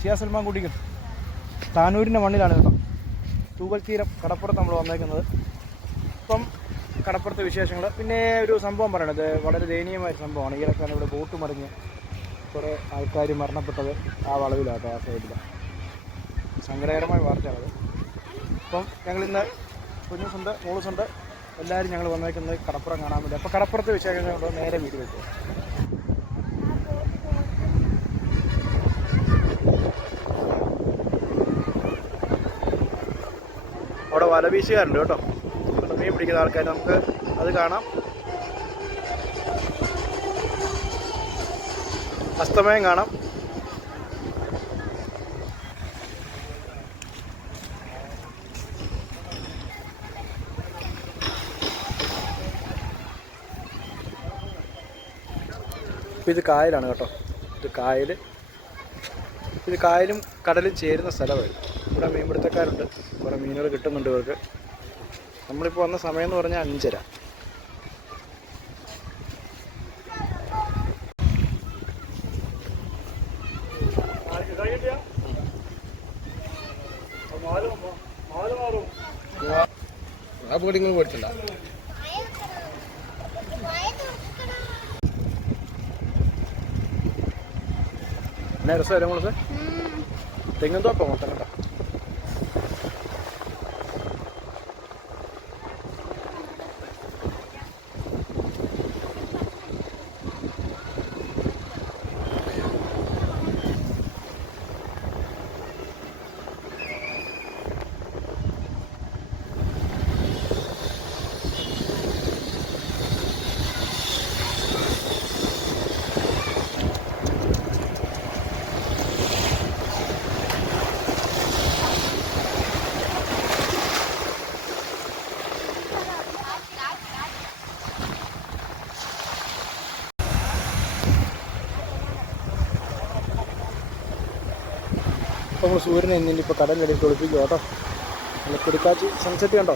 ഷിയാ സൽമാൻ കുടിക്കും. താനൂരിൻ്റെ മണ്ണിലാണ് കേട്ടോ. തൂവൽ തീരം കടപ്പുറത്ത് നമ്മൾ വന്നേക്കുന്നത്. ഇപ്പം കടപ്പുറത്തെ വിശേഷങ്ങൾ. പിന്നെ ഒരു സംഭവം പറയണത് വളരെ ദയനീയമായ സംഭവമാണ്. ഈയിടക്കാണ് ഇവിടെ ബോട്ട് മറിഞ്ഞ് കുറേ ആൾക്കാർ മരണപ്പെട്ടത് ആ വളവിലാട്ടോ, ആ സൈഡിലാണ്. സങ്കടകരമായ വാർത്തയാണത്. അപ്പം ഞങ്ങളിന്ന് കുഞ്ഞുസുണ്ട്, മോളുസുണ്ട്, എല്ലാവരും ഞങ്ങൾ വന്നേക്കുന്നത് കടപ്പുറം കാണാൻ വേണ്ടി. അപ്പോൾ കടപ്പുറത്തെ വിശേഷങ്ങൾ കൊണ്ട് നേരെ വീട് വെക്കുക. അവിടെ വലവീശുകാരുണ്ട് കേട്ടോ, മീൻ പിടിക്കുന്ന ആൾക്കാർ. നമുക്ക് അത് കാണാം. അസ്തമയം കാണാം. ഇത് കായലാണ് കേട്ടോ. ഇത് കായലും കടലും ചേരുന്ന സ്ഥലമായിരുന്നു. ഇവിടെ മീൻപിടുത്തക്കാരുണ്ട്, കുറേ മീനുകൾ കിട്ടുന്നുണ്ട് ഇവർക്ക്. നമ്മളിപ്പോൾ വന്ന സമയം എന്ന് പറഞ്ഞാൽ 5:30. നിങ്ങൾ പോയിട്ടില്ല. എന്നാ രസമല്ലേ മോളെ? തെങ്ങും തോപ്പാ മൊത്തം കേട്ടോ. അപ്പോൾ നമ്മൾ സൂര്യനെ ഇന്നിപ്പോൾ കടലിനടിയിൽ ഒളിപ്പിക്കുക കേട്ടോ. നല്ല കിടക്കാച്ചി സൺസെറ്റ് കണ്ടോ.